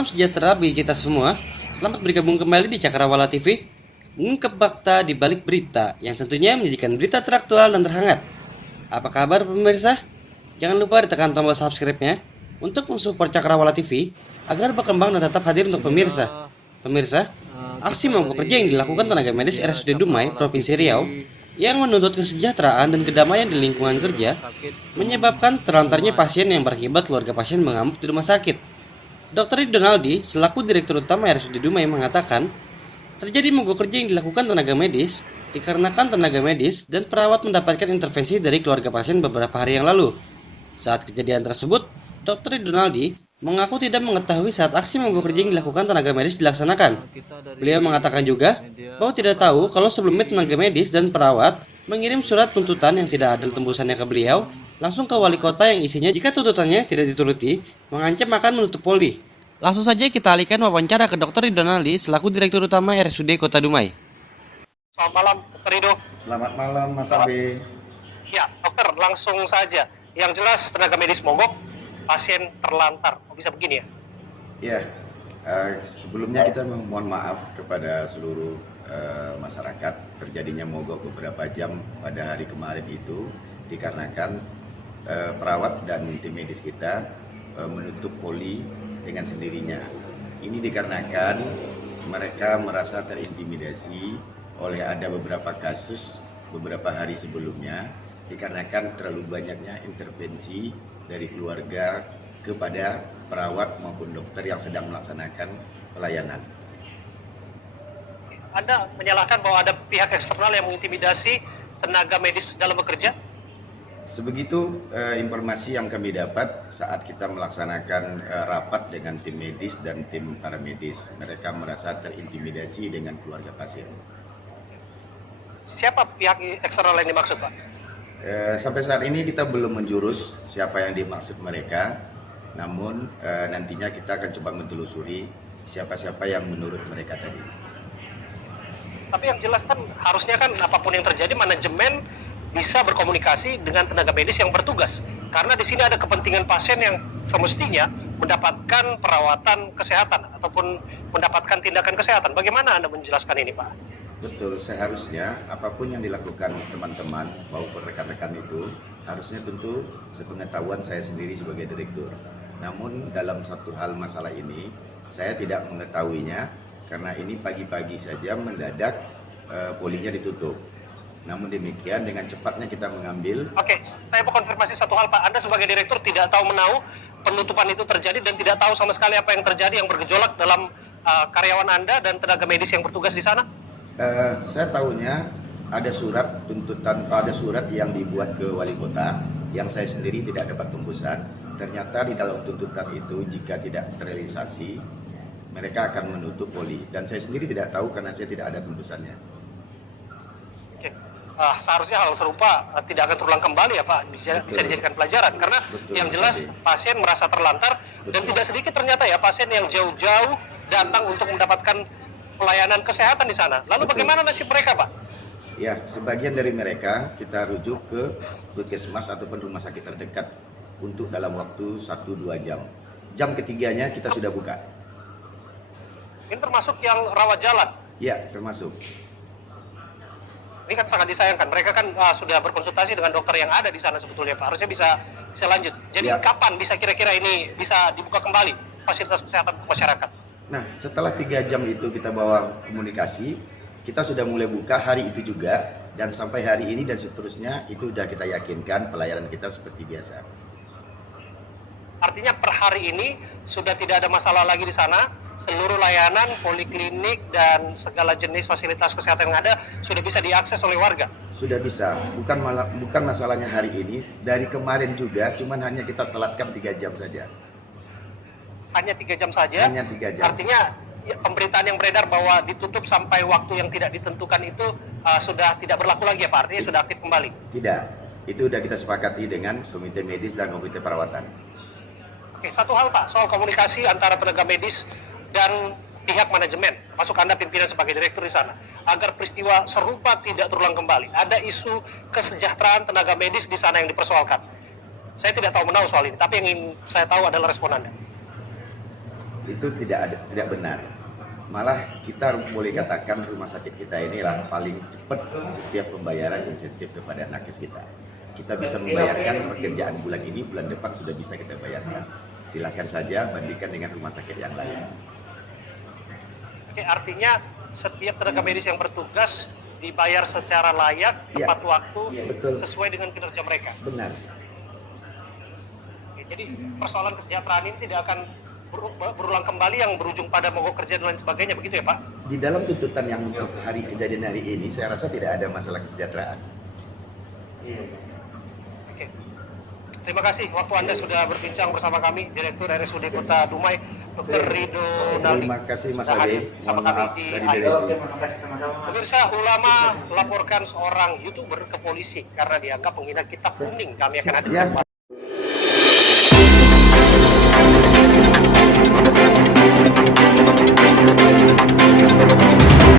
Salam sejahtera bagi kita semua. Selamat bergabung kembali di Cakrawala TV, mengungkap fakta di balik berita yang tentunya menjadikan berita teraktual dan terhangat. Apa kabar pemirsa? Jangan lupa ditekan tombol subscribe-nya untuk mensupport Cakrawala TV agar berkembang dan tetap hadir untuk pemirsa. Pemirsa, aksi mogok kerja yang dilakukan tenaga medis RSUD Dumai, Provinsi Riau, yang menuntut kesejahteraan dan kedamaian di lingkungan kerja, menyebabkan terlantarnya pasien yang berakibat keluarga pasien mengamuk di rumah sakit. Dr. Donaldi, selaku Direktur Utama RSUD Dumai mengatakan, terjadi mogok kerja yang dilakukan tenaga medis dikarenakan tenaga medis dan perawat mendapatkan intervensi dari keluarga pasien beberapa hari yang lalu. Saat kejadian tersebut, Dr. Donaldi mengaku tidak mengetahui saat aksi mogok kerja yang dilakukan tenaga medis dilaksanakan. Beliau mengatakan juga bahwa tidak tahu kalau sebelumnya tenaga medis dan perawat mengirim surat tuntutan yang tidak adil tembusannya ke beliau langsung ke wali kota yang isinya jika tuntutannya tidak dituruti mengancam akan menutup Polri. Langsung saja kita alihkan wawancara ke Dr. Donaldi selaku Direktur Utama RSUD Kota Dumai. Selamat malam, Dr. Rido. Selamat malam, Mas Abi. Ya, dokter, langsung saja. Yang jelas tenaga medis mogok, pasien terlantar. Oh, bisa begini ya? Ya, sebelumnya kita mohon maaf kepada seluruh masyarakat terjadinya mogok beberapa jam pada hari kemarin itu dikarenakan perawat dan tim medis kita menutup poli dengan sendirinya. Ini dikarenakan mereka merasa terintimidasi oleh ada beberapa kasus beberapa hari sebelumnya dikarenakan terlalu banyaknya intervensi dari keluarga kepada perawat maupun dokter yang sedang melaksanakan pelayanan. Anda menyalahkan bahwa ada pihak eksternal yang mengintimidasi tenaga medis dalam bekerja? Sebegitu informasi yang kami dapat saat kita melaksanakan rapat dengan tim medis dan tim paramedis. Mereka merasa terintimidasi dengan keluarga pasien. Siapa pihak eksternal yang dimaksud, Pak? Sampai saat ini kita belum menjurus siapa yang dimaksud mereka. Namun nantinya kita akan coba menelusuri siapa-siapa yang menurut mereka tadi. Tapi yang jelas kan harusnya kan apapun yang terjadi manajemen bisa berkomunikasi dengan tenaga medis yang bertugas. Karena di sini ada kepentingan pasien yang semestinya mendapatkan perawatan kesehatan ataupun mendapatkan tindakan kesehatan. Bagaimana Anda menjelaskan ini, Pak? Betul, seharusnya apapun yang dilakukan teman-teman maupun rekan-rekan itu harusnya tentu sepengetahuan saya sendiri sebagai direktur. Namun dalam satu hal masalah ini saya tidak mengetahuinya karena ini pagi-pagi saja mendadak polinya ditutup. Namun demikian dengan cepatnya kita mengambil. Oke, saya mau konfirmasi satu hal, Pak. Anda sebagai direktur tidak tahu menahu penutupan itu terjadi dan tidak tahu sama sekali apa yang terjadi yang bergejolak dalam karyawan Anda dan tenaga medis yang bertugas di sana? Saya tahunya ada surat tuntutan, ada surat yang dibuat ke wali kota yang saya sendiri tidak dapat tembusan. Ternyata di dalam tuntutan itu jika tidak terrealisasi mereka akan menutup poli dan saya sendiri tidak tahu karena saya tidak ada tembusannya. Oke. Seharusnya hal serupa tidak akan terulang kembali ya Pak, bisa dijadikan pelajaran karena yang jelas pasien merasa terlantar dan tidak sedikit ternyata ya pasien yang jauh-jauh datang untuk mendapatkan pelayanan kesehatan di sana. Lalu bagaimana nasib mereka, Pak? Ya, sebagian dari mereka kita rujuk ke puskesmas ataupun rumah sakit terdekat untuk dalam waktu 1-2 jam. Jam ketiganya kita sudah buka. Ini termasuk yang rawat jalan? Ya, termasuk. Ini kan sangat disayangkan. Mereka kan sudah berkonsultasi dengan dokter yang ada di sana sebetulnya, Pak. Harusnya bisa lanjut. Jadi kapan bisa kira-kira ini bisa dibuka kembali fasilitas kesehatan masyarakat? Nah, setelah 3 jam itu kita bawa komunikasi, kita sudah mulai buka hari itu juga dan sampai hari ini dan seterusnya itu sudah kita yakinkan pelayanan kita seperti biasa. Artinya per hari ini sudah tidak ada masalah lagi di sana. Seluruh layanan, poliklinik, dan segala jenis fasilitas kesehatan yang ada sudah bisa diakses oleh warga? Sudah bisa, bukan masalahnya hari ini, dari kemarin juga, cuman hanya kita telatkan 3 jam saja. Hanya 3 jam saja? Hanya 3 jam. Artinya pemberitaan yang beredar bahwa ditutup sampai waktu yang tidak ditentukan itu sudah tidak berlaku lagi ya Pak? Artinya sudah aktif kembali? Tidak, itu sudah kita sepakati dengan komite medis dan komite perawatan. Oke, satu hal Pak, soal komunikasi antara tenaga medis dan pihak manajemen, masuk Anda pimpinan sebagai direktur di sana, agar peristiwa serupa tidak terulang kembali. Ada isu kesejahteraan tenaga medis di sana yang dipersoalkan. Saya tidak tahu menahu soal ini, tapi yang ingin saya tahu adalah respon Anda. itu tidak benar. Malah kita boleh katakan rumah sakit kita inilah paling cepat setiap pembayaran insentif kepada nakes kita. Kita bisa membayarkan pekerjaan bulan ini, bulan depan sudah bisa kita bayarkan. Silakan saja bandingkan dengan rumah sakit yang lain. Oke, artinya setiap tenaga medis yang bertugas dibayar secara layak, tepat waktu, betul. sesuai dengan kinerja mereka. Benar. Oke, jadi persoalan kesejahteraan ini tidak akan berulang kembali yang berujung pada mogok kerja dan lain sebagainya, begitu ya Pak? Di dalam tuntutan yang untuk kejadian hari ini, saya rasa tidak ada masalah kesejahteraan. Oke. Terima kasih waktu Anda sudah berbincang bersama kami, Direktur RSUD Kota Dumai, Dr. Rido Naldi. Terima kasih Mas Sudah hadir Ade. sama Mohon kami maaf di dari HIS. DRSU. Pemirsa, ulama laporkan seorang YouTuber ke polisi karena dianggap menghina kitab kuning. Kami akan hadirkan